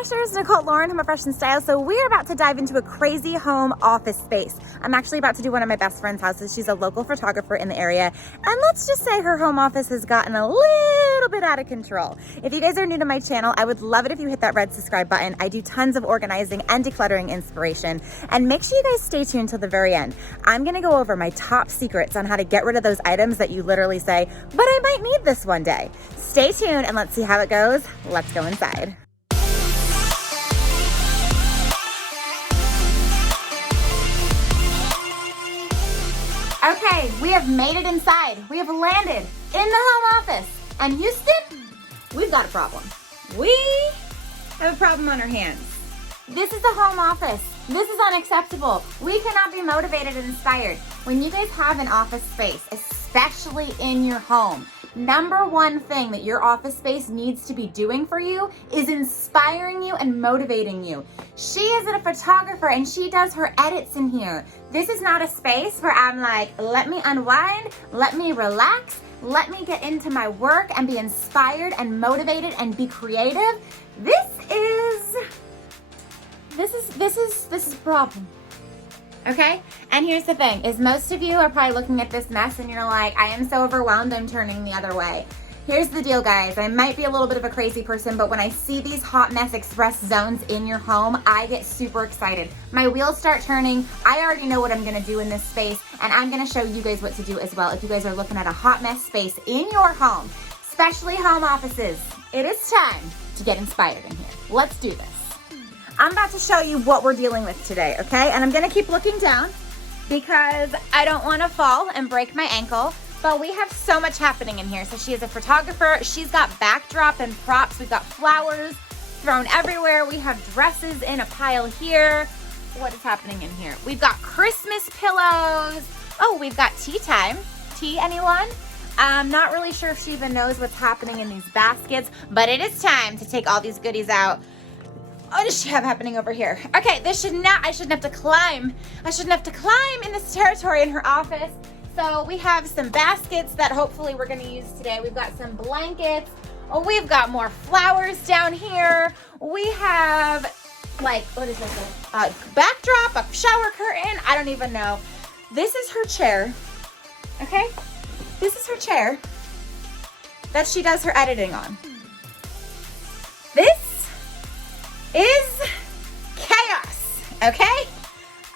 Refreshers, Nicole Lauren, Home Fresh and Style. So we're about to dive into a crazy home office space. I'm actually about to do one of my best friend's houses. She's a local photographer in the area. And let's just say her home office has gotten a little bit out of control. If you guys are new to my channel, I would love it if you hit that red subscribe button. I do tons of organizing and decluttering inspiration. And make sure you guys stay tuned till the very end. I'm gonna go over my top secrets on how to get rid of those items that you literally say, but I might need this one day. Stay tuned and let's see how it goes. Let's go inside. Okay, we have made it inside. We have landed in the home office. And Houston, we've got a problem. We have a problem on our hands. This is the home office. This is unacceptable. We cannot be motivated and inspired. When you guys have an office space, especially in your home, number one thing that your office space needs to be doing for you is inspiring you and motivating you. She is a photographer and she does her edits in here. This is not a space where I'm like, let me unwind, let me relax, let me get into my work and be inspired and motivated and be creative. This is a problem. Okay? And here's the thing, is most of you are probably looking at this mess and you're like, I am so overwhelmed, I'm turning the other way. Here's the deal, guys. I might be a little bit of a crazy person, but when I see these hot mess express zones in your home, I get super excited. My wheels start turning. I already know what I'm gonna do in this space, and I'm gonna show you guys what to do as well if you guys are looking at a hot mess space in your home, especially home offices. It is time to get inspired in here. Let's do this. I'm about to show you what we're dealing with today, okay? And I'm gonna keep looking down because I don't wanna fall and break my ankle, but we have so much happening in here. So she is a photographer. She's got backdrop and props. We've got flowers thrown everywhere. We have dresses in a pile here. What is happening in here? We've got Christmas pillows. Oh, we've got tea time. Tea, anyone? I'm not really sure if she even knows what's happening in these baskets, but it is time to take all these goodies out. What does she have happening over here? Okay, I shouldn't have to climb. I shouldn't have to climb in this territory in her office. So we have some baskets that hopefully we're gonna use today. We've got some blankets. Oh, we've got more flowers down here. We have, like, what is this? A backdrop, a shower curtain. I don't even know. This is her chair, okay? This is her chair that she does her editing on. This is chaos, okay?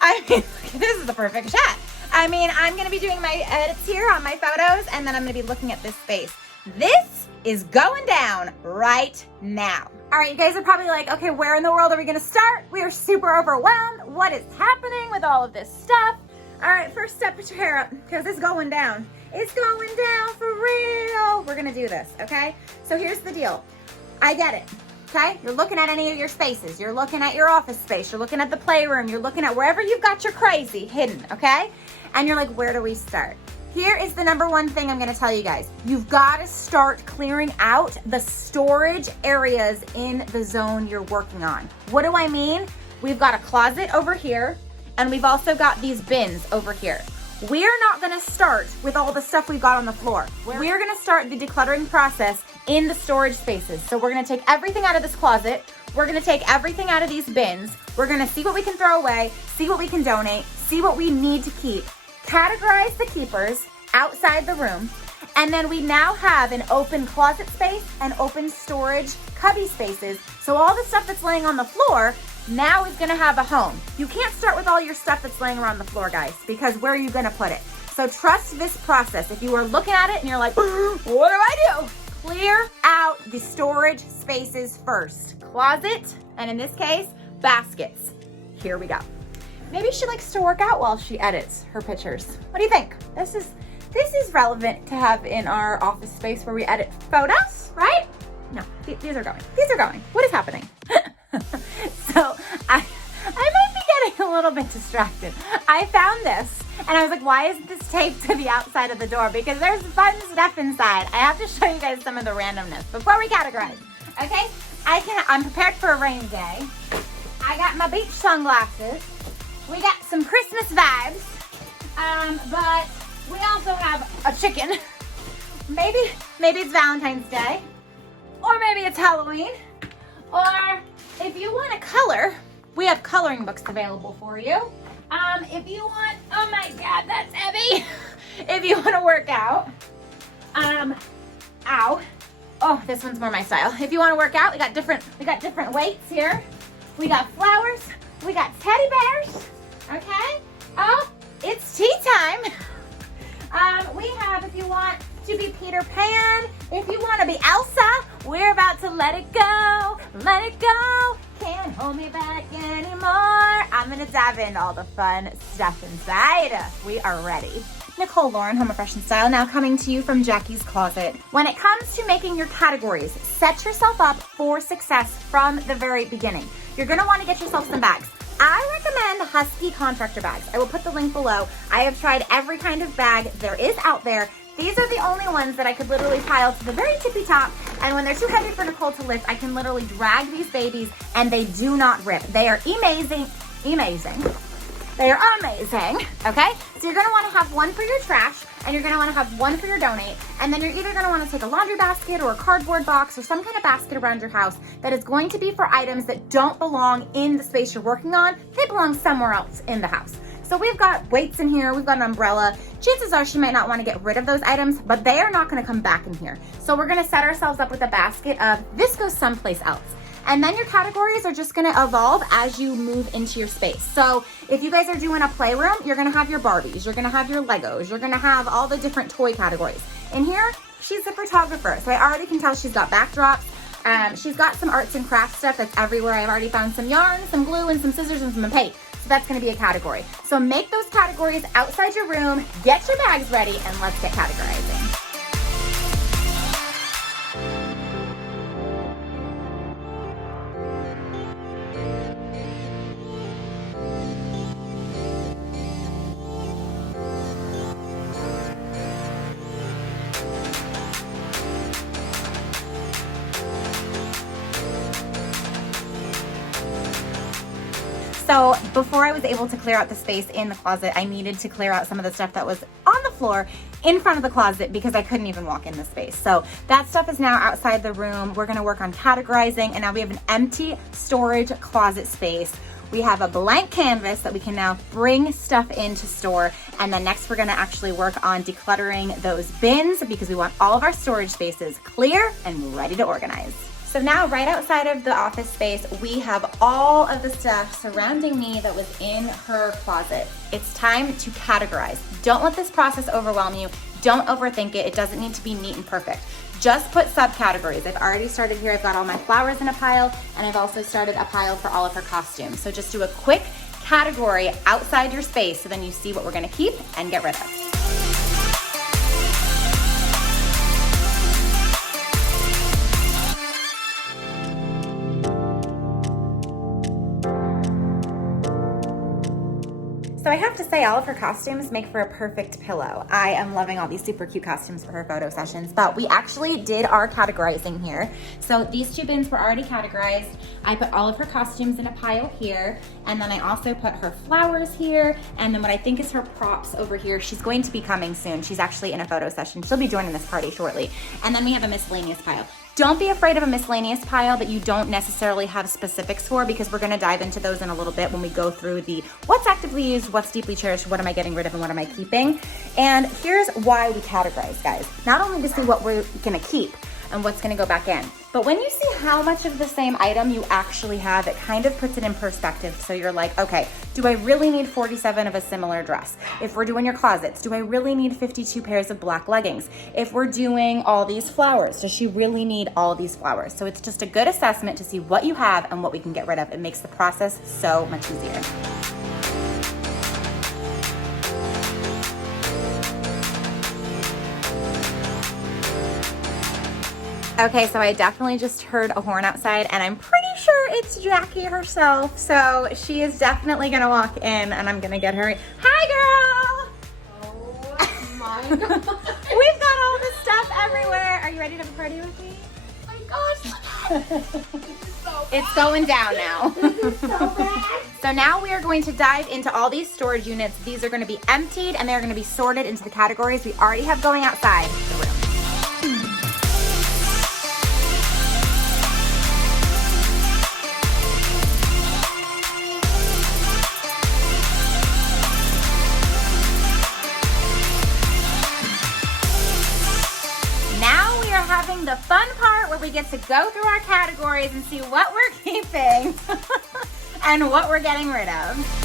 I mean, this is the perfect shot. I mean, I'm gonna be doing my edits here on my photos, and then I'm gonna be looking at this space. This is going down right now. All right, you guys are probably like, okay, where in the world are we gonna start? We are super overwhelmed. What is happening with all of this stuff? All right, first step, put your hair up, because it's going down. It's going down for real. We're gonna do this, okay? So here's the deal. I get it. Okay, you're looking at any of your spaces. You're looking at your office space. You're looking at the playroom. You're looking at wherever you've got your crazy hidden, okay? And you're like, where do we start? Here is the number one thing I'm gonna tell you guys. You've gotta start clearing out the storage areas in the zone you're working on. What do I mean? We've got a closet over here, and we've also got these bins over here. We're not gonna start with all the stuff we've got on the floor. We're gonna start the decluttering process in the storage spaces. So we're gonna take everything out of this closet. We're gonna take everything out of these bins. We're gonna see what we can throw away, see what we can donate, see what we need to keep, categorize the keepers outside the room, and then we now have an open closet space and open storage cubby spaces. So all the stuff that's laying on the floor now is gonna have a home. You can't start with all your stuff that's laying around the floor, guys, because where are you gonna put it? So trust this process. If you are looking at it and you're like, what do I do? Clear out the storage spaces first. Closet, and in this case, baskets. Here we go. Maybe she likes to work out while she edits her pictures. What do you think? This is relevant to have in our office space where we edit photos, right? No, these are going. These are going. What is happening? So I might be getting a little bit distracted. I found this and I was like, why is this taped to the outside of the door? Because there's fun stuff inside. I have to show you guys some of the randomness before we categorize, okay? I'm prepared for a rainy day. I got my beach sunglasses. We got some Christmas vibes, but we also have a chicken. Maybe it's Valentine's Day, or maybe it's Halloween, or if have coloring books available for you. If you want, oh my God, that's heavy. If you want to work out, ow. Oh, this one's more my style. If you want to work out, we got different weights here. We got flowers, we got teddy bears, okay? Oh, it's tea time. We have, if you want to be Peter Pan, if you want to be Elsa, we're about to let it go, can't hold me back anymore. I'm gonna dive into all the fun stuff inside. We are ready. Nicole Lauren, Home Refresh and Style, now coming to you from Jackie's Closet. When it comes to making your categories, set yourself up for success from the very beginning. You're gonna wanna get yourself some bags. I recommend Husky contractor bags. I will put the link below. I have tried every kind of bag there is out there. These are the only ones that I could literally pile to the very tippy top, and when they're too heavy for Nicole to lift, I can literally drag these babies and they do not rip. They are amazing. They are amazing, okay? So you're gonna wanna have one for your trash, and you're gonna wanna have one for your donate, and then you're either gonna wanna take a laundry basket or a cardboard box or some kind of basket around your house that is going to be for items that don't belong in the space you're working on. They belong somewhere else in the house. So we've got weights in here, we've got an umbrella. Chances are she might not wanna get rid of those items, but they are not gonna come back in here. So we're gonna set ourselves up with a basket of this goes someplace else. And then your categories are just gonna evolve as you move into your space. So if you guys are doing a playroom, you're gonna have your Barbies, you're gonna have your Legos, you're gonna have all the different toy categories. In here, she's a photographer, so I already can tell she's got backdrops. She's got some arts and crafts stuff that's everywhere. I've already found some yarn, some glue, and some scissors and some tape. So that's gonna be a category. So make those categories outside your room, get your bags ready, and let's get categorizing. So before I was able to clear out the space in the closet, I needed to clear out some of the stuff that was on the floor in front of the closet because I couldn't even walk in the space. So that stuff is now outside the room. We're gonna work on categorizing, and now we have an empty storage closet space. We have a blank canvas that we can now bring stuff in to store. And then next we're gonna actually work on decluttering those bins because we want all of our storage spaces clear and ready to organize. So now right outside of the office space, we have all of the stuff surrounding me that was in her closet. It's time to categorize. Don't let this process overwhelm you. Don't overthink it. It doesn't need to be neat and perfect. Just put subcategories. I've already started here. I've got all my flowers in a pile, and I've also started a pile for all of her costumes. So just do a quick category outside your space so then you see what we're gonna keep and get rid of. So I have to say, all of her costumes make for a perfect pillow. I am loving all these super cute costumes for her photo sessions, but we actually did our categorizing here. So these two bins were already categorized. I put all of her costumes in a pile here, and then I also put her flowers here, and then what I think is her props over here. She's going to be coming soon. She's actually in a photo session. She'll be joining this party shortly. And then we have a miscellaneous pile. Don't be afraid of a miscellaneous pile that you don't necessarily have specifics for, because we're gonna dive into those in a little bit when we go through the what's actively used, what's deeply cherished, what am I getting rid of, and what am I keeping. And here's why we categorize, guys. Not only to see what we're gonna keep and what's gonna go back in, but when you see how much of the same item you actually have, it kind of puts it in perspective. So you're like, okay, do I really need 47 of a similar dress? If we're doing your closets, do I really need 52 pairs of black leggings? If we're doing all these flowers, does she really need all these flowers? So it's just a good assessment to see what you have and what we can get rid of. It makes the process so much easier. Okay, so I definitely just heard a horn outside, and I'm pretty sure it's Jackie herself. So she is definitely gonna walk in, and I'm gonna get her. Hi, girl! Oh my God. We've got all this stuff everywhere. Are you ready to have a party with me? Oh my gosh, this is so bad. It's going down now. This is so bad. So now we are going to dive into all these storage units. These are gonna be emptied, and they're gonna be sorted into the categories we already have going outside the room. the fun part where we get to go through our categories and see what we're keeping and what we're getting rid of.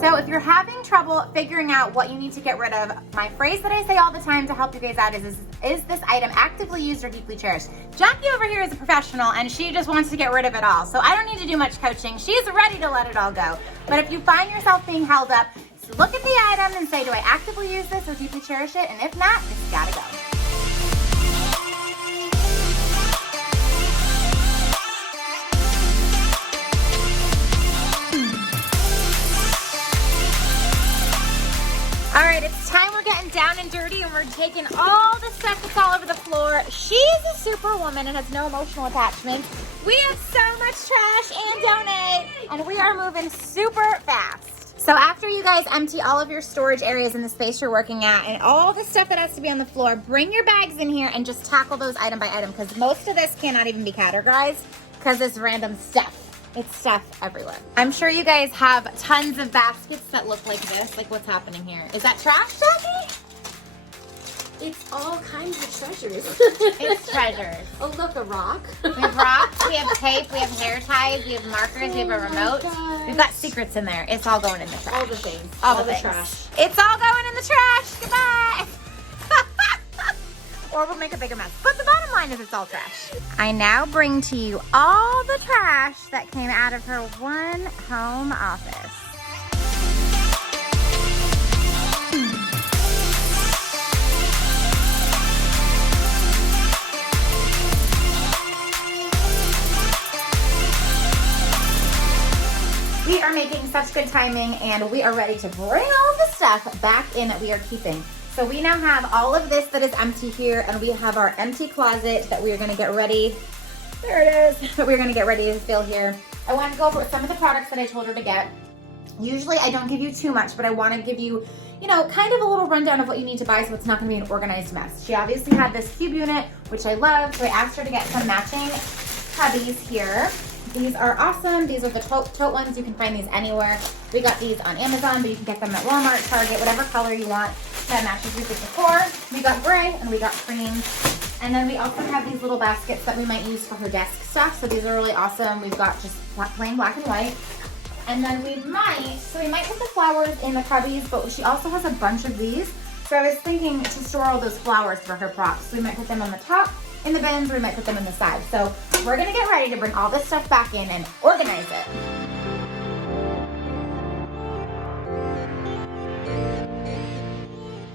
So if you're having trouble figuring out what you need to get rid of, my phrase that I say all the time to help you guys out is this item actively used or deeply cherished? Jackie over here is a professional and she just wants to get rid of it all. So I don't need to do much coaching. She's ready to let it all go. But if you find yourself being held up, look at the item and say, do I actively use this or deeply cherish it? And if not, it's gotta go. All right, it's time we're getting down and dirty and we're taking all the stuff that's all over the floor. She's a superwoman and has no emotional attachments. We have so much trash and donate, and we are moving super fast. So after you guys empty all of your storage areas in the space you're working at and all the stuff that has to be on the floor, bring your bags in here and just tackle those item by item, because most of this cannot even be categorized because it's random stuff. It's stuff everywhere. I'm sure you guys have tons of baskets that look like this. Like, what's happening here? Is that trash, Jackie? It's all kinds of treasures. It's treasures. Oh, look, a rock. We have rocks, we have tape, we have hair ties, we have markers, we have a remote. Gosh. We've got secrets in there. It's all going in the trash. All the things. All the things. trash. It's all going in the trash. Goodbye. Or we'll make a bigger mess. But the bottom line is it's all trash. I now bring to you all the trash that came out of her one home office. We are making such good timing and we are ready to bring all of the stuff back in that we are keeping. So we now have all of this that is empty here, and we have our empty closet that we are gonna get ready. There it is, that we're gonna get ready to fill here. I wanna go over some of the products that I told her to get. Usually I don't give you too much, but I wanna give you, kind of a little rundown of what you need to buy so it's not gonna be an organized mess. She obviously had this cube unit, which I love, so I asked her to get some matching cubbies here. These are awesome. These are the tote ones. You can find these anywhere. We got these on Amazon, but you can get them at Walmart, Target, whatever color you want that matches your decor. We got gray and we got cream. And then we also have these little baskets that we might use for her desk stuff. So these are really awesome. We've got just plain black and white. And then we might put the flowers in the cubbies, but she also has a bunch of these. So I was thinking to store all those flowers for her props. So we might put them on the top in the bins, or we might put them in the side. So we're gonna get ready to bring all this stuff back in and organize it.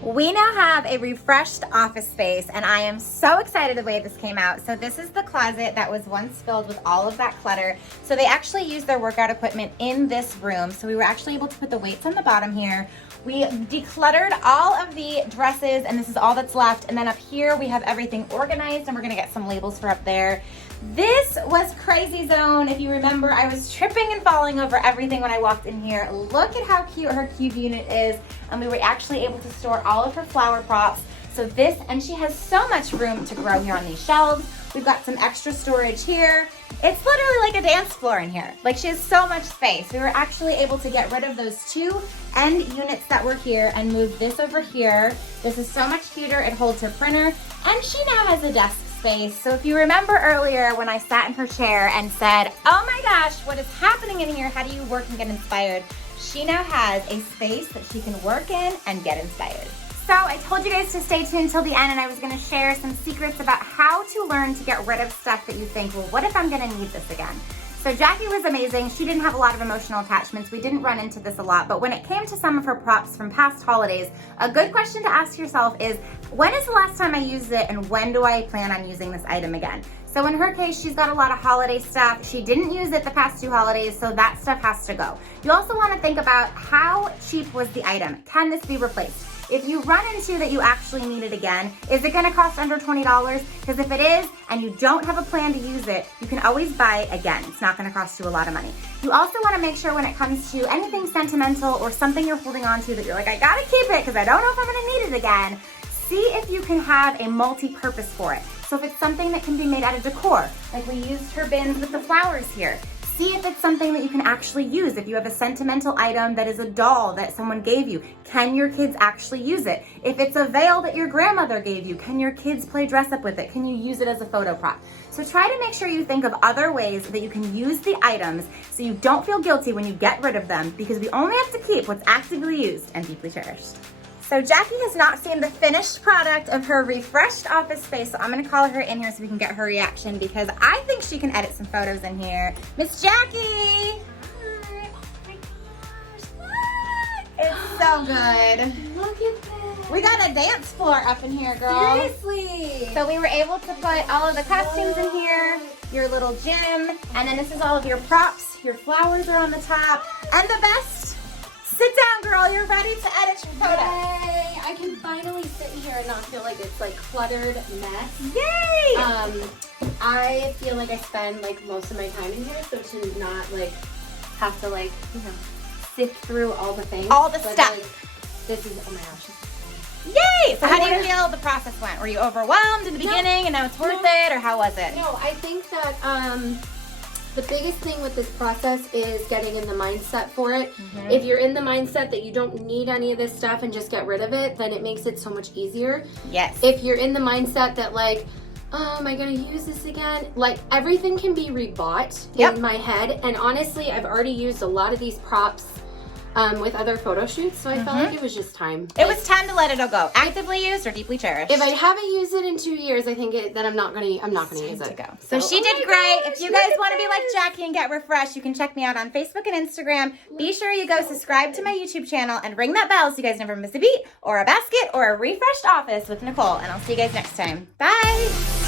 We now have a refreshed office space and I am so excited the way this came out. So this is the closet that was once filled with all of that clutter. So they actually used their workout equipment in this room. So we were actually able to put the weights on the bottom here. We decluttered all of the dresses and this is all that's left. And then up here we have everything organized and we're gonna get some labels for up there. This was crazy zone. If you remember, I was tripping and falling over everything when I walked in here. Look at how cute her cube unit is. And we were actually able to store all of her flower props. So this, and she has so much room to grow here on these shelves. We've got some extra storage here. It's literally like a dance floor in here. Like, she has so much space. We were actually able to get rid of those two end units that were here and move this over here. This is so much cuter. It holds her printer. And she now has a desk space. So if you remember earlier when I sat in her chair and said, oh my gosh, what is happening in here? How do you work and get inspired? She now has a space that she can work in and get inspired. So I told you guys to stay tuned till the end and I was gonna share some secrets about how to learn to get rid of stuff that you think, well, what if I'm gonna need this again? So Jackie was amazing. She didn't have a lot of emotional attachments. We didn't run into this a lot, but when it came to some of her props from past holidays, a good question to ask yourself is, when is the last time I used it and when do I plan on using this item again? So in her case, she's got a lot of holiday stuff. She didn't use it the past 2 holidays, so that stuff has to go. You also wanna think about how cheap was the item? Can this be replaced? If you run into that you actually need it again, is it gonna cost under $20? Because if it is, and you don't have a plan to use it, you can always buy it again. It's not gonna cost you a lot of money. You also wanna make sure when it comes to anything sentimental or something you're holding on to that you're like, I gotta keep it because I don't know if I'm gonna need it again, see if you can have a multi-purpose for it. So if it's something that can be made out of decor, like we used her bins with the flowers here, see if it's something that you can actually use. If you have a sentimental item that is a doll that someone gave you, can your kids actually use it? If it's a veil that your grandmother gave you, can your kids play dress up with it? Can you use it as a photo prop? So try to make sure you think of other ways that you can use the items so you don't feel guilty when you get rid of them, because we only have to keep what's actively used and deeply cherished. So Jackie has not seen the finished product of her refreshed office space, so I'm gonna call her in here so we can get her reaction, because I think she can edit some photos in here. Miss Jackie! Hi. Oh my gosh, look! It's so good. Look at this. We got a dance floor up in here, girl. Seriously. So we were able to put all of the costumes in here, your little gym, and then this is all of your props. Your flowers are on the top, and the best, sit down, girl. You're ready to edit your photo. Yay! I can finally sit here and not feel like it's like cluttered mess. Yay! I feel like I spend like most of my time in here, so to not like have to like, you know, sift through all the things. All the But, stuff. like, this is, oh my gosh. This is fun. Yay! So how do you feel the process went? Were you overwhelmed in the beginning and now it's worth it, or how was it? No, I think that the biggest thing with this process is getting in the mindset for it. Mm-hmm. If you're in the mindset that you don't need any of this stuff and just get rid of it, then it makes it so much easier. Yes. If you're in the mindset that like, oh, am I gonna use this again? Like, everything can be rebought in my head. And honestly, I've already used a lot of these props with other photo shoots, so I felt like it was just time. It was time to let it all go. Actively used or deeply cherished? If I haven't used it in 2 years, I think that I'm not gonna use it. To go. So she did great. If you guys want to be like Jackie and get refreshed, you can check me out on Facebook and Instagram. Be sure you go subscribe to my YouTube channel and ring that bell so you guys never miss a beat or a basket or a refreshed office with Nicole. And I'll see you guys next time. Bye.